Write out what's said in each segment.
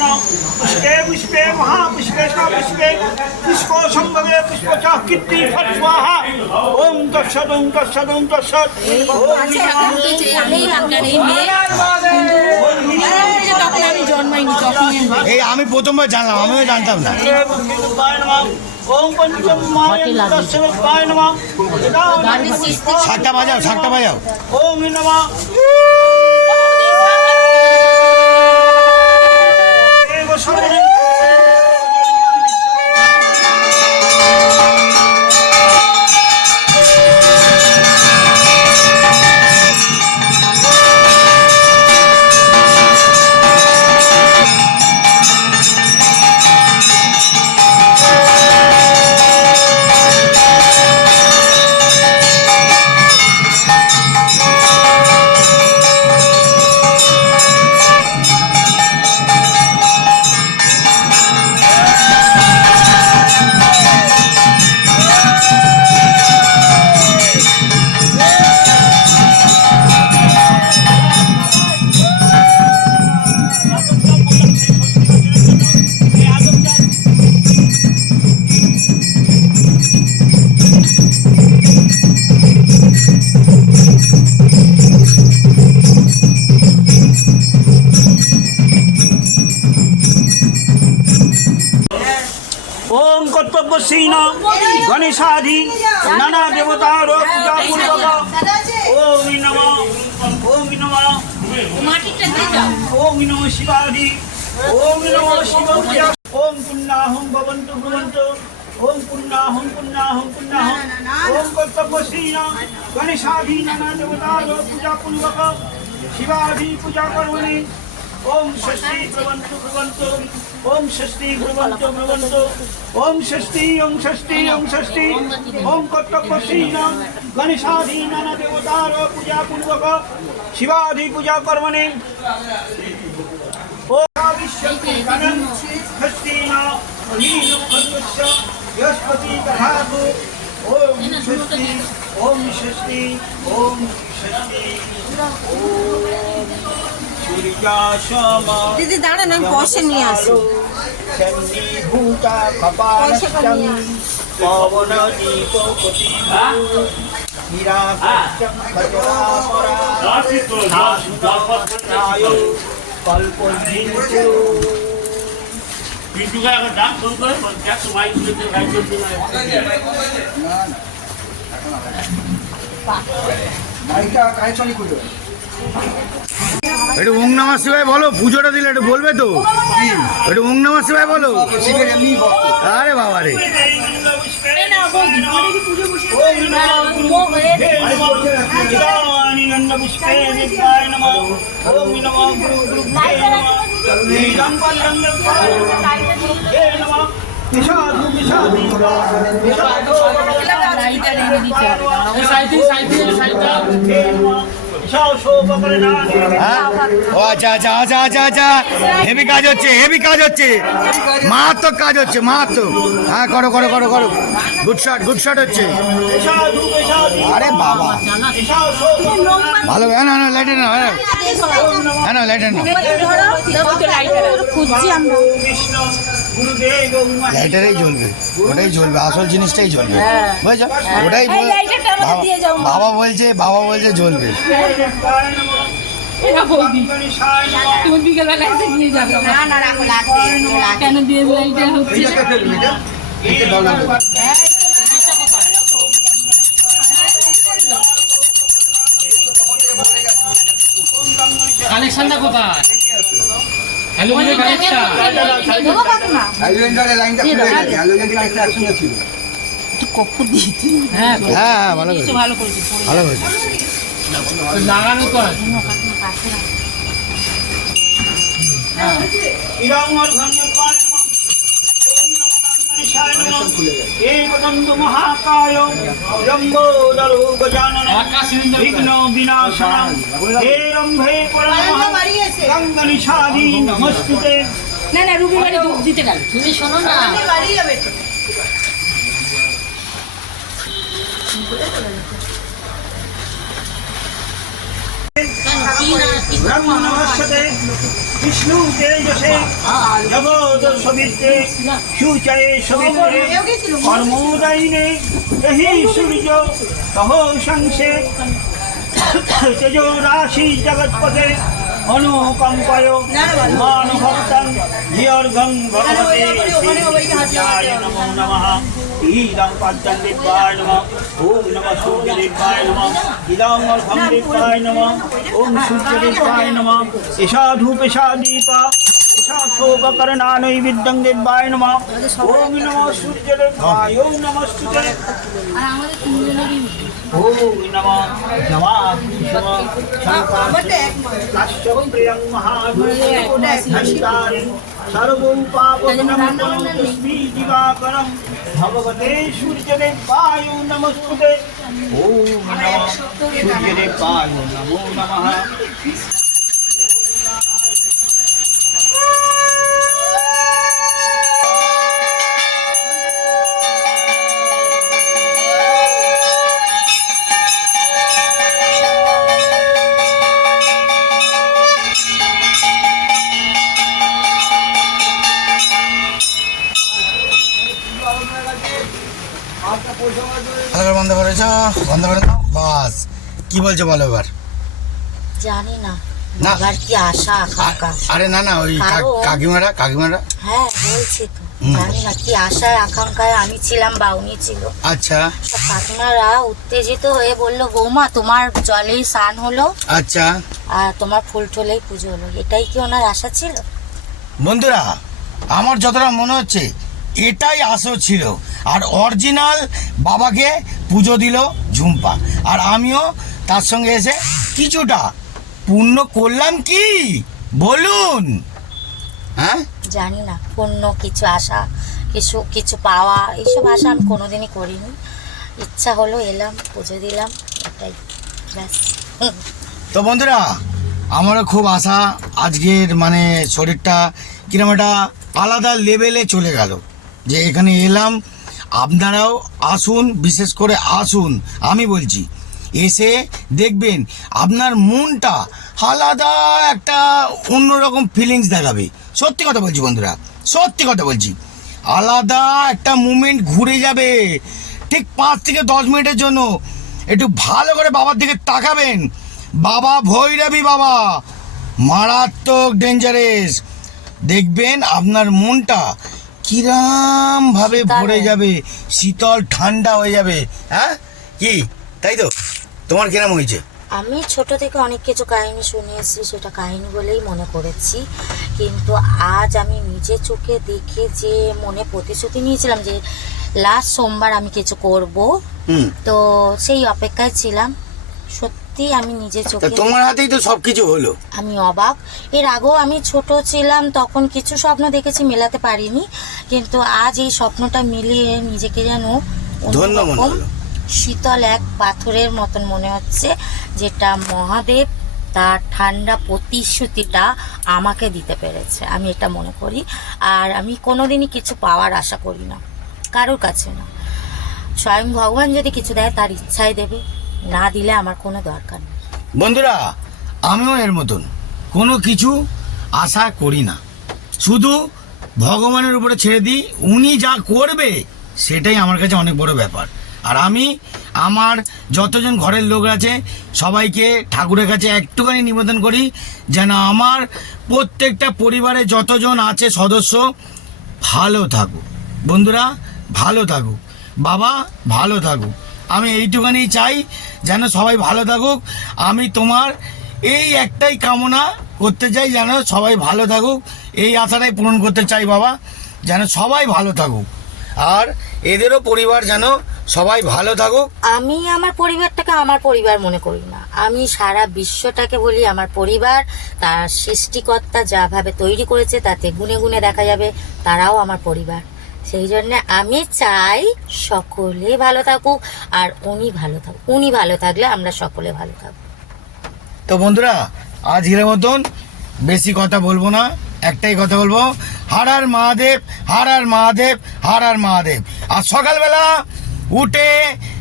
पुष्पे पुष्पे महापुष्पे पुष्पे पुष्पो संभवे पुष्पच कीर्ति फट स्वाहा ओम तत्सत् ओम तत्सत् ओम तत्सत् এই আমি প্রথমবার জানলাম, আমিও জানতাম না। ओम पंचमाय तस्मै नमः শাকটা বাজাও, শাকটা বাজাও। ओम नमः देव सर्वे ओम कर्तव्यसीन गणेशादि नाना देवतार पूजा पूर्वक ओम नमः ओम नमः शिवादि ओम नमः शिव पूजा ओम पुण्णाहं भवन्तु भवन्तु ओम पुण्णाहं ओम कर्तव्यसीन गणेशादि नाना देवतार पूजा पूर्वक शिवादि पूजा कर्मणि ओम षष्ठी भ्रवन्तु ओम षष्ठी भ्रवन्तु ओम षष्ठी ओम कर्तव्यसीन गणेशादि नाना देवतार पूजा पूर्वक शिवादि पूजा कर्मणि ओम विश्वति गणं षष्ठीना नीलकण्ठस्य बृहस्पति दधातु ओम षष्ठी দিদি দাঁড়ান, আমি পয়সা নিয়ে আসি। ভূতা কপালশ্চং পবনদীপপতি নিরাকর্ষং খজরাপরা শাশ্বতপ্রায় কল্পজিন্তু পিন্টু ভাই আগে ডাক ফোন করে একশো মাইক দিতে রাইট একটু ওং নমঃ শিবায় বলো, পুজোটা দিলে একটু বলবে তো, একটু ওং নমঃ শিবায় বলো। আরে বাবা রে, ও আচ্ছা আচ্ছা আচ্ছা আচ্ছা আচ্ছা, হেভি কাজ হচ্ছে, হেভি কাজ হচ্ছে, মারাত্মক কাজ হচ্ছে, মারাত্মক। হ্যাঁ করো করো করো করো, গুড শট হচ্ছে। আরে বাবা ভালো, হ্যাঁ না লাইটার না, হ্যাঁ না লাইটার না, লাইটারেই জ্বলবে, ওটাই জ্বলবে, আসল জিনিসটাই জ্বলবে, বুঝছো? ওটাই বাবা বলছে জ্বলবে। কেন দিয়ে হচ্ছে কালেকশনটা কোথায়? কখন দিয়েছি? হ্যাঁ হ্যাঁ ভালো করেছে, ভালো করেছি, ভালো করেছে। লাগানো তো महाकाय लंबोदरो गजानन विघ्नो विनाशनम हे रंभे परमः गंगनिषादी नमस्ते। না না, রুবি বাড়ি দুধ দিতে গেল, তুমি শোনো না, বাড়ি যাবে তো। ব্রহ্ম নমস্তে বিষ্ণু তেজসে জগদস্বিতে সূচয়ে সবিত্রে কর্মোদয়িনে এহি সূর্য সহ সংসে তেজো রাশি জগৎপতে অনুকম্পায় মানভক্তং ধিয়র্ঘং ভগবতে শ্রীসূর্যায় নমো নমঃ ইদং পদ্মং দেবায় নমঃ ওম নমঃ সূর্যদেবায় নমঃ ইদং অর্ঘং দেবায় নমঃ ওম সূর্যদেবায় নমঃ এষা ধূপেষা দীপা এষা শোককরণা নৈবেদ্যং দেবায় নমঃ ওম নমঃ সূর্যদেবায় ওম নমস্তুতে আর আমাদের তিনজনেরই ওম নমঃ নমামি কাশ্যপ্রিয়ং মহাভূতারি সর্বং পাপগ্নমস্মি দিবাকরং ভগবতে সূর্যদেবায় নমস্তুতে ওম নমঃ সূর্যদেবায় নমো নমঃ ভালো বন্ধ করেছ, বন্ধ করে দাও, বাস। কি বলছো বলো এবার? জানি না না। বাবার কি আশা আকাঙ্ক্ষা। আরে না না, ওই কাকিমারা হ্যাঁ বলছি তো, জানি না কি আশায় আকাঙ্ক্ষায় আমি ছিলাম বা উনি ছিল। আচ্ছা সব কাকিমারা উত্তেজিত হয়ে বললো, বৌমা তোমার জলেই স্নান হলো আচ্ছা। আর তোমার ফুল টলেই পুজো হলো। এটাই কি ওনার আশা ছিল? বন্ধুরা, আমার যতটা মনে হচ্ছে এটাই আসল ছিল। আর অরিজিনাল বাবাকে পুজো দিল ঝুম্পা, আর আমিও তার সঙ্গে এসে কিছুটা পূর্ণ করলাম। কি বলুন? হ্যাঁ জানি না, পূর্ণ কিছু আশা, কিছু পাওয়া, এইসব আশা আমি কোনোদিনই করিনি। ইচ্ছা হলো, এলাম, পুজো দিলাম, এটাই ব্যাস। তো বন্ধুরা, আমারও খুব আশা আজকের মানে শরীরটা কিরম একটা আলাদা লেভেলে চলে গেল, যে এখানে এলাম। আপনারাও আসুন, বিশেষ করে আসুন, আমি বলছি এসে দেখবেন আপনার মনটা আলাদা একটা অন্যরকম ফিলিংস দেখাবে। সত্যি কথা বলছি বন্ধুরা, সত্যি কথা বলছি, আলাদা একটা মুমেন্ট ঘুরে যাবে। ঠিক 5 থেকে 10 মিনিটের জন্য একটু ভালো করে বাবার দিকে তাকাবেন। বাবা ভৈরবী বাবা, মারাত্মক ডেঞ্জারেস। দেখবেন আপনার মনটা কিরাম ভাবে ভরে যাবে, শীতল ঠান্ডা হয়ে যাবে। হ্যাঁ কি তাই তো? তোমার কিরাম হয়েছে? আমি ছোট থেকে অনেক কিছু কাহিনী শুনে এসেছি, সেটা কাহিনী বলেই মনে করেছি। কিন্তু আজ আমি নিজে চোখে দেখে যে মনে প্রতিশ্রুতি নিয়েছিলাম যে লাস্ট সোমবার আমি কিছু করব, তো সেই অপেক্ষায় ছিলাম। সত্যি আমি নিজে চোখে, তোমার হাতেই তো সবকিছু হলো। আমি অবাক। এর আগেও আমি ছোট ছিলাম, তখন কিছু স্বপ্ন দেখেছি, মেলাতে পারিনি। কিন্তু আজ এই স্বপ্নটা মিলিয়ে নিজেকে যেন ধন্য মনে হলো। শীতল এক পাথরের মতন মনে হচ্ছে, যেটা মহাদেব তার ঠান্ডা প্রতিশ্রুতিটা আমাকে দিতে পেরেছে, আমি এটা মনে করি। আর আমি কোনোদিনই কিছু পাওয়ার আশা করি না, কারোর কাছে না। স্বয়ং ভগবান যদি কিছু দেয় তার ইচ্ছাই দেবে, না দিলে আমার কোনো দরকার নেই। বন্ধুরা, আমিও এর মতন কোনো কিছু আশা করি না, শুধু ভগবানের উপরে ছেড়ে দিই। উনি যা করবে সেটাই আমার কাছে অনেক বড় ব্যাপার। আর আমি আমার যতজন ঘরের লোক আছে সবাইকে ঠাকুরের কাছে একটুখানি নিবেদন করি, যেন আমার প্রত্যেকটা পরিবারে যতজন আছে সদস্য ভালো থাকুক। বন্ধুরা ভালো থাকুক, বাবা ভালো থাকুক। আমি এইটুখানি চাই, যেন সবাই ভালো থাকুক। আমি তোমার এই একটাই কামনা করতে চাই, যেন সবাই ভালো থাকুক। এই আশাটাই পূরণ করতে চাই বাবা, যেন সবাই ভালো থাকুক, আর এদেরও পরিবার যেন সবাই ভালো থাকুক। আমি আমার পরিবারটাকে আমার পরিবার মনে করি না, আমি সারা বিশ্বটাকে বলি আমার পরিবার। তার সৃষ্টিকর্তা যাভাবে তৈরি করেছে তাতে গুণে গুণে দেখা যাবে তারাও আমার পরিবার। সেই জন্য আমি চাই সকলে ভালো থাকুক, আর উনি ভালো থাকুক। উনি ভালো থাকলে আমরা সকলে ভালো থাকবো। তো বন্ধুরা, আজকের মতন বেশি কথা বলবো না, একটাই কথা বলবো, হর হর মহাদেব, হর হর মহাদেব, হর হর মহাদেব। আর সকালবেলা উঠে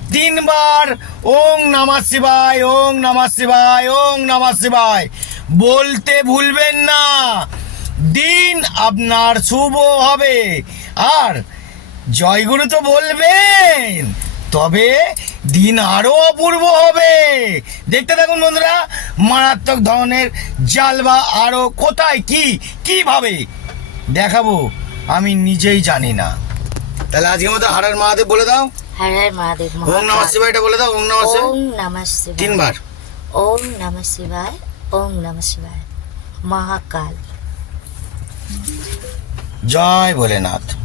3 বার ওং নমঃ শিবায়, ওং নমঃ শিবায়, ওং নমঃ শিবায় বলতে ভুলবেন না। দিন আপনার শুভ হবে। আর জয়গুরু তো বলবেন, তবে দিন আরো অপূর্ব হবে। দেখতে থাকুন বন্ধুরা, মারাত্মক ধরনের জালবা আরো কোথায় কি কিভাবে দেখাবো আমি নিজেই জানি না। তাহলে আজকের মতো হারার মহাদেব বলে দাও। হর হর মহাদেব ওং নমঃ শিবায়টা বলে দাও। ওং নমঃ শিবায় ওং নমঃ শিবায় 3 বার। ওং নমঃ শিবায়, ওং নমঃ শিবায়। মহাকাল। জয় ভোলেনাথ।